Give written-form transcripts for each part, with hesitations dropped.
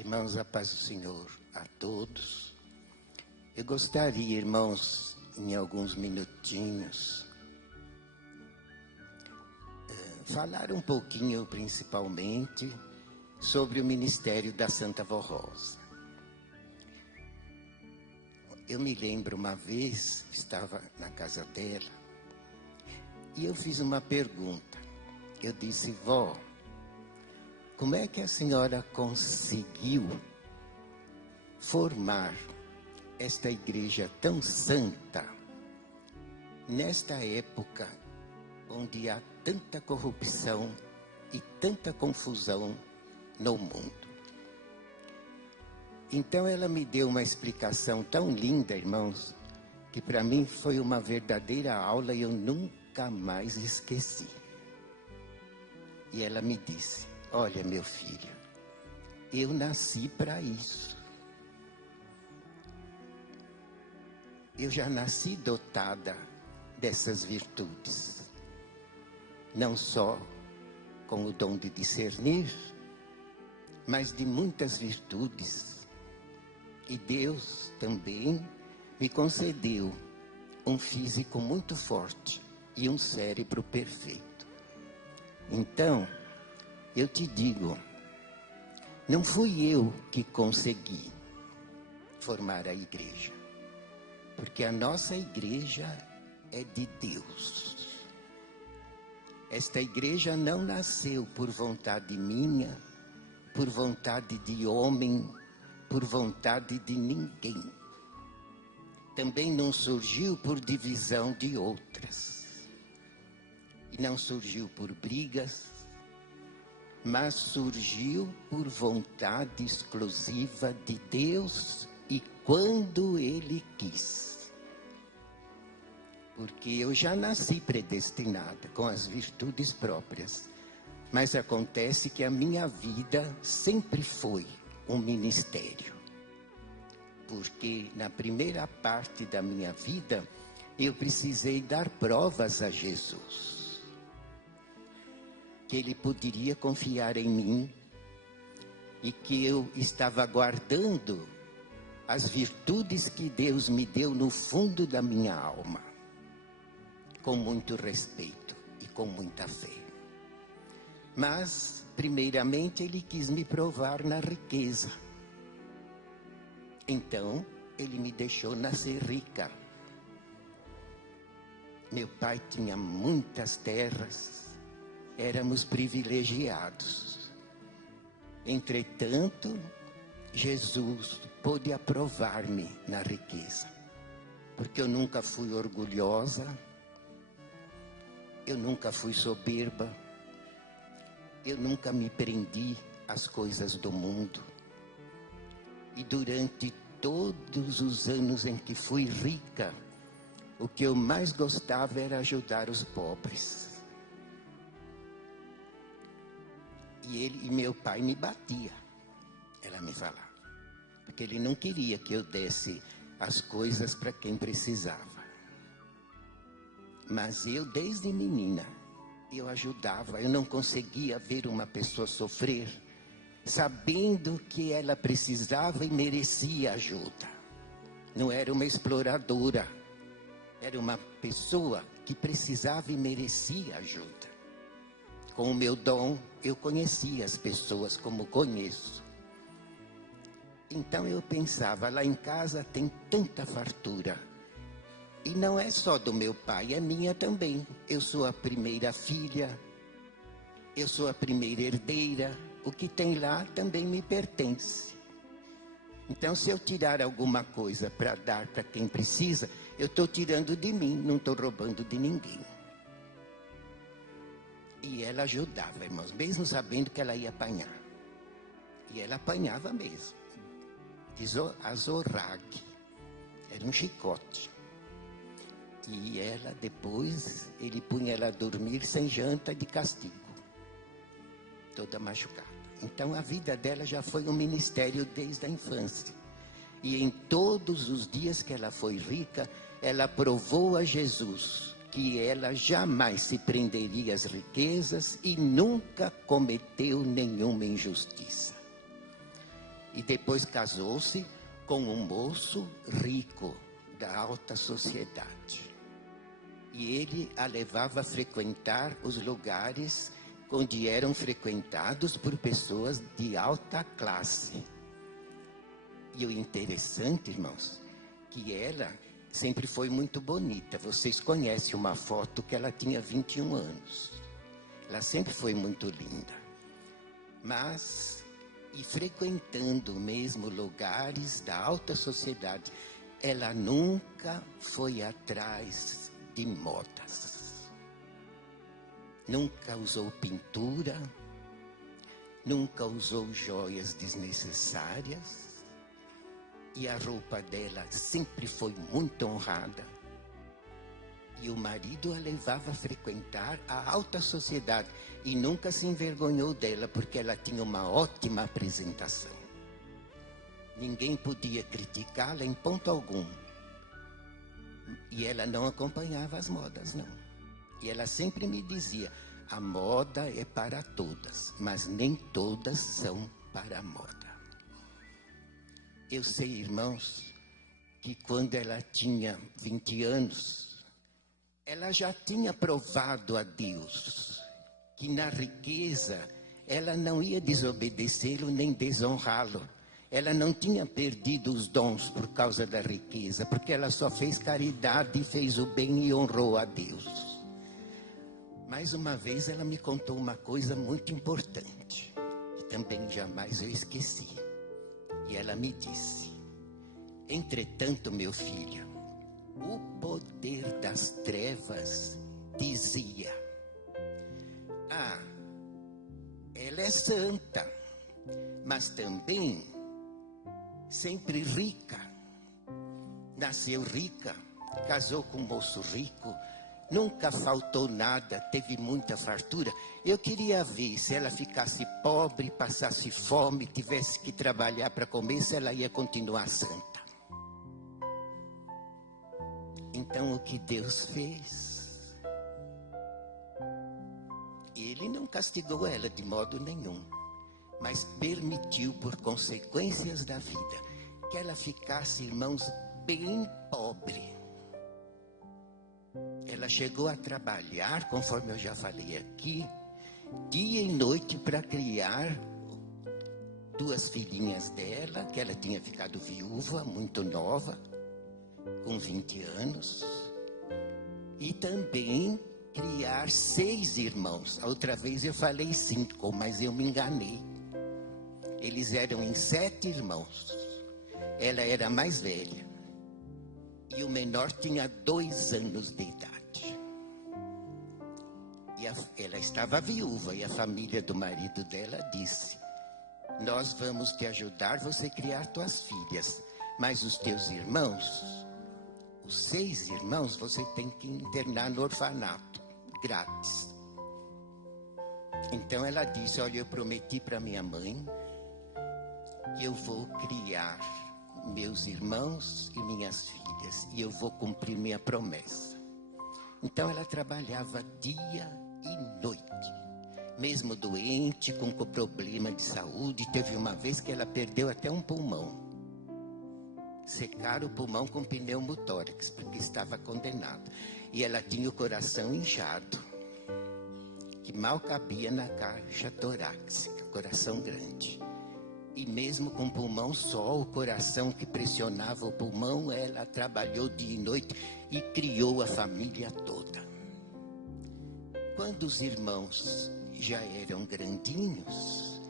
Irmãos, a paz do Senhor a todos. Eu gostaria, irmãos, em alguns minutinhos, falar um pouquinho, principalmente, sobre o ministério da Santa Vó Rosa. Eu me lembro uma vez, estava na casa dela, e eu fiz uma pergunta. Eu disse: vó, como é que a senhora conseguiu formar esta igreja tão santa nesta época onde há tanta corrupção e tanta confusão no mundo? Então ela me deu uma explicação tão linda, irmãos, que para mim foi uma verdadeira aula e eu nunca mais esqueci. E ela me disse: olha, meu filho, eu nasci para isso. Eu já nasci dotada dessas virtudes. Não só com o dom de discernir, mas de muitas virtudes. E Deus também me concedeu um físico muito forte e um cérebro perfeito. Então, eu te digo, não fui eu que consegui formar a igreja, porque a nossa igreja é de Deus. Esta igreja não nasceu por vontade minha, por vontade de homem, por vontade de ninguém. Também não surgiu por divisão de outras. E não surgiu por brigas, mas surgiu por vontade exclusiva de Deus e quando Ele quis. Porque eu já nasci predestinada com as virtudes próprias, mas acontece que a minha vida sempre foi um ministério. Porque na primeira parte da minha vida eu precisei dar provas a Jesus, que Ele poderia confiar em mim e que eu estava guardando as virtudes que Deus me deu no fundo da minha alma, com muito respeito e com muita fé. Mas, primeiramente, Ele quis me provar na riqueza. Então, Ele me deixou nascer rica. Meu pai tinha muitas terras, éramos privilegiados. Entretanto, Jesus pôde aprovar-me na riqueza, porque eu nunca fui orgulhosa, eu nunca fui soberba, eu nunca me prendi às coisas do mundo. E durante todos os anos em que fui rica, o que eu mais gostava era ajudar os pobres. E meu pai me batia, ela me falava, porque ele não queria que eu desse as coisas para quem precisava. Mas eu, desde menina, eu ajudava. Eu não conseguia ver uma pessoa sofrer, sabendo que ela precisava e merecia ajuda. Não era uma exploradora, era uma pessoa que precisava e merecia ajuda. Com o meu dom, eu conhecia as pessoas como conheço. Então eu pensava, lá em casa tem tanta fartura. E não é só do meu pai, é minha também. Eu sou a primeira filha, eu sou a primeira herdeira. O que tem lá também me pertence. Então, se eu tirar alguma coisa para dar para quem precisa, eu estou tirando de mim, não estou roubando de ninguém. E ela ajudava, irmãos, mesmo sabendo que ela ia apanhar. E ela apanhava mesmo. A zorrague. Era um chicote. E ela, depois, ele punha ela a dormir sem janta de castigo. Toda machucada. Então, a vida dela já foi um ministério desde a infância. E em todos os dias que ela foi rica, ela provou a Jesus que ela jamais se prenderia às riquezas e nunca cometeu nenhuma injustiça. E depois casou-se com um moço rico da alta sociedade. E ele a levava a frequentar os lugares onde eram frequentados por pessoas de alta classe. E o interessante, irmãos, que ela sempre foi muito bonita. Vocês conhecem uma foto que ela tinha 21 anos. Ela sempre foi muito linda. Mas, e frequentando mesmo lugares da alta sociedade, ela nunca foi atrás de modas. Nunca usou pintura, nunca usou joias desnecessárias. E a roupa dela sempre foi muito honrada. E o marido a levava a frequentar a alta sociedade. E nunca se envergonhou dela, porque ela tinha uma ótima apresentação. Ninguém podia criticá-la em ponto algum. E ela não acompanhava as modas, não. E ela sempre me dizia, a moda é para todas, mas nem todas são para a moda. Eu sei, irmãos, que quando ela tinha 20 anos, ela já tinha provado a Deus que na riqueza ela não ia desobedecê-lo nem desonrá-lo. Ela não tinha perdido os dons por causa da riqueza, porque ela só fez caridade, fez o bem e honrou a Deus. Mais uma vez ela me contou uma coisa muito importante, que também jamais eu esqueci. E ela me disse, entretanto, meu filho, o poder das trevas dizia, ela é santa, mas também sempre rica. Nasceu rica, casou com um moço rico, nunca faltou nada, teve muita fartura. Eu queria ver se ela ficasse pobre, passasse fome, tivesse que trabalhar para comer, se ela ia continuar santa. Então o que Deus fez? Ele não castigou ela de modo nenhum, mas permitiu, por consequências da vida, que ela ficasse, irmãos, bem pobre. Ela chegou a trabalhar, conforme eu já falei aqui, dia e noite para criar 2 filhinhas dela, que ela tinha ficado viúva, muito nova, com 20 anos. E também criar 6 irmãos. A outra vez eu falei 5, mas eu me enganei. Eles eram em 7 irmãos. Ela era a mais velha. E o menor tinha 2 anos de idade. E ela estava viúva e a família do marido dela disse, nós vamos te ajudar você a criar tuas filhas, mas os teus irmãos, os 6 irmãos, você tem que internar no orfanato, grátis. Então ela disse, olha, eu prometi para minha mãe que eu vou criar meus irmãos e minhas filhas, e eu vou cumprir minha promessa. Então ela trabalhava dia e noite, mesmo doente, com problema de saúde. Teve uma vez que ela perdeu até um pulmão. Secaram o pulmão com pneumotórax, porque estava condenada. E ela tinha o coração inchado, que mal cabia na caixa torácica, coração grande. E mesmo com o pulmão só, o coração que pressionava o pulmão, ela trabalhou dia e noite e criou a família toda. Quando os irmãos já eram grandinhos,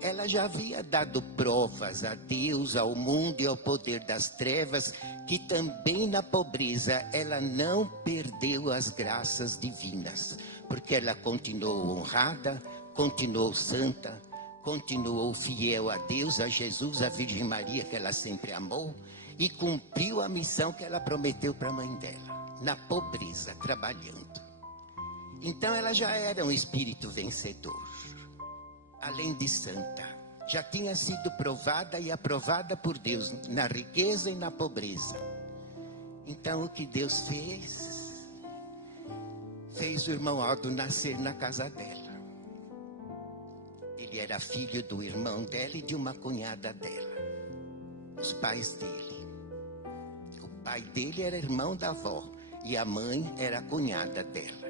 ela já havia dado provas a Deus, ao mundo e ao poder das trevas, que também na pobreza ela não perdeu as graças divinas, porque ela continuou honrada, continuou santa, continuou fiel a Deus, a Jesus, a Virgem Maria, que ela sempre amou, e cumpriu a missão que ela prometeu para a mãe dela, na pobreza, trabalhando. Então ela já era um espírito vencedor, além de santa. Já tinha sido provada e aprovada por Deus, na riqueza e na pobreza. Então o que Deus fez? Fez o irmão Aldo nascer na casa dela. Ele era filho do irmão dela e de uma cunhada dela. Os pais dele. O pai dele era irmão da avó e a mãe era a cunhada dela.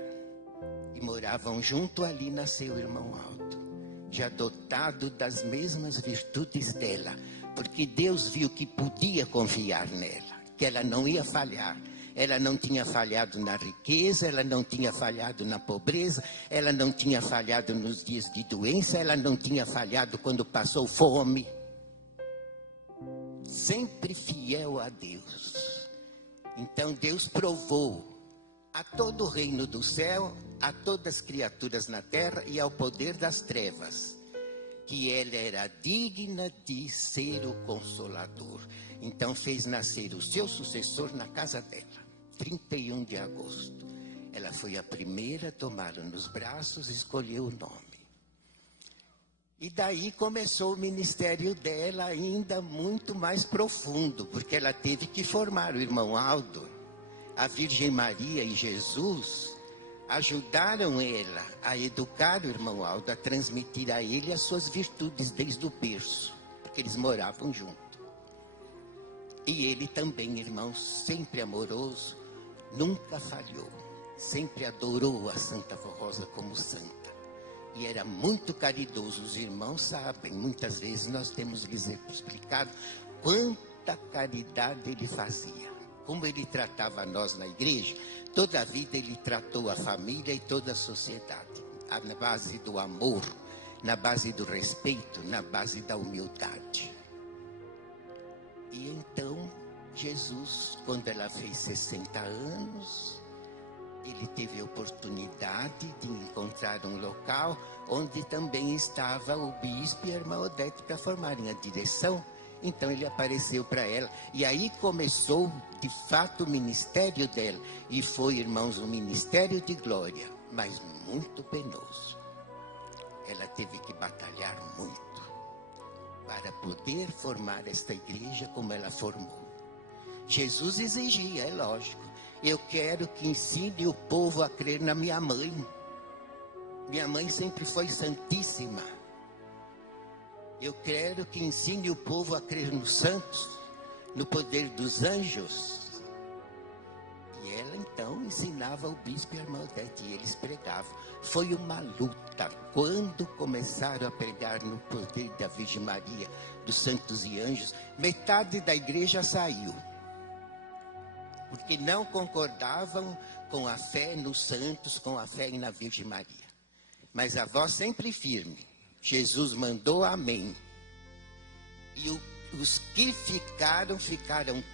E moravam junto, ali nasceu o irmão Aldo, já dotado das mesmas virtudes dela, porque Deus viu que podia confiar nela, que ela não ia falhar. Ela não tinha falhado na riqueza, ela não tinha falhado na pobreza, ela não tinha falhado nos dias de doença, ela não tinha falhado quando passou fome. Sempre fiel a Deus. Então Deus provou a todo o reino do céu, a todas as criaturas na terra e ao poder das trevas, que ela era digna de ser o Consolador. Então fez nascer o seu sucessor na casa dela. 31 de agosto. Ela foi a primeira a tomá-lo nos braços e escolheu o nome. E daí começou o ministério dela ainda muito mais profundo, porque ela teve que formar o irmão Aldo. A Virgem Maria e Jesus ajudaram ela a educar o irmão Aldo, a transmitir a ele as suas virtudes desde o berço, porque eles moravam juntos. E ele também, irmão, sempre amoroso, nunca falhou, sempre adorou a Santa Rosa como santa. E era muito caridoso, os irmãos sabem, muitas vezes nós temos lhes explicado quanta caridade ele fazia. Como ele tratava nós na igreja, toda a vida ele tratou a família e toda a sociedade. Na base do amor, na base do respeito, na base da humildade. E então, Jesus, quando ela fez 60 anos, ele teve a oportunidade de encontrar um local onde também estava o bispo e a irmã Odete para formarem a direção. Então ele apareceu para ela e aí começou de fato o ministério dela. E foi, irmãos, um ministério de glória, mas muito penoso. Ela teve que batalhar muito para poder formar esta igreja como ela formou. Jesus exigia, é lógico, eu quero que ensine o povo a crer na minha mãe. Minha mãe sempre foi santíssima. Eu quero que ensine o povo a crer nos santos, no poder dos anjos. E ela então ensinava o bispo e a irmã Odete, e eles pregavam. Foi uma luta. Quando começaram a pregar no poder da Virgem Maria, dos santos e anjos, metade da igreja saiu. Porque não concordavam com a fé nos santos, com a fé na Virgem Maria. Mas a voz sempre firme. Jesus mandou amém. E os que ficaram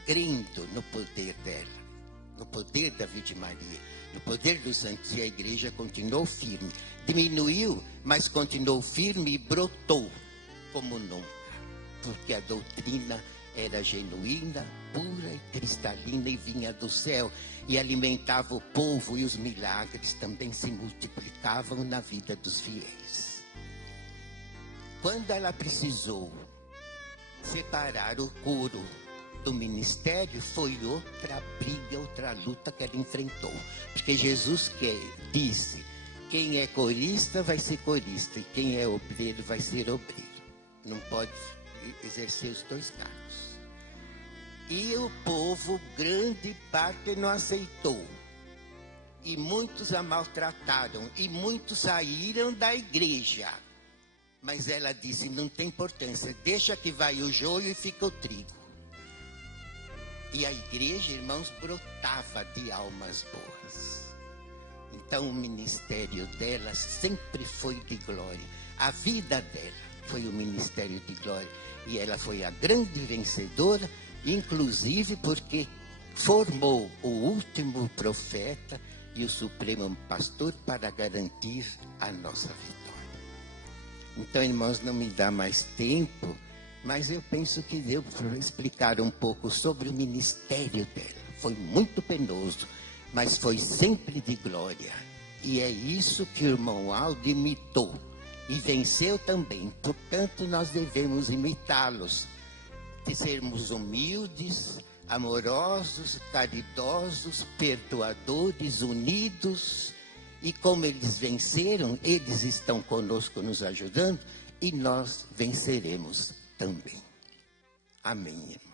crendo no poder dela, no poder da Virgem Maria, no poder dos santos. E a igreja continuou firme. Diminuiu, mas continuou firme e brotou como nunca. Porque a doutrina era genuína, pura e cristalina e vinha do céu. E alimentava o povo e os milagres também se multiplicavam na vida dos fiéis. Quando ela precisou separar o coro do ministério, foi outra briga, outra luta que ela enfrentou. Porque Jesus disse, quem é corista vai ser corista e quem é obreiro vai ser obreiro. Não pode exercer os dois cargos. E o povo, grande parte, não aceitou. E muitos a maltrataram e muitos saíram da igreja. Mas ela disse, não tem importância, deixa que vai o joio e fica o trigo. E a igreja, irmãos, brotava de almas boas. Então o ministério dela sempre foi de glória. A vida dela foi o ministério de glória. E ela foi a grande vencedora, inclusive porque formou o último profeta e o supremo pastor para garantir a nossa vitória. Então, irmãos, não me dá mais tempo, mas eu penso que deu para explicar um pouco sobre o ministério dela. Foi muito penoso, mas foi sempre de glória. E é isso que o irmão Aldo imitou e venceu também. Portanto, nós devemos imitá-los, de sermos humildes, amorosos, caridosos, perdoadores, unidos. E como eles venceram, eles estão conosco nos ajudando, e nós venceremos também. Amém.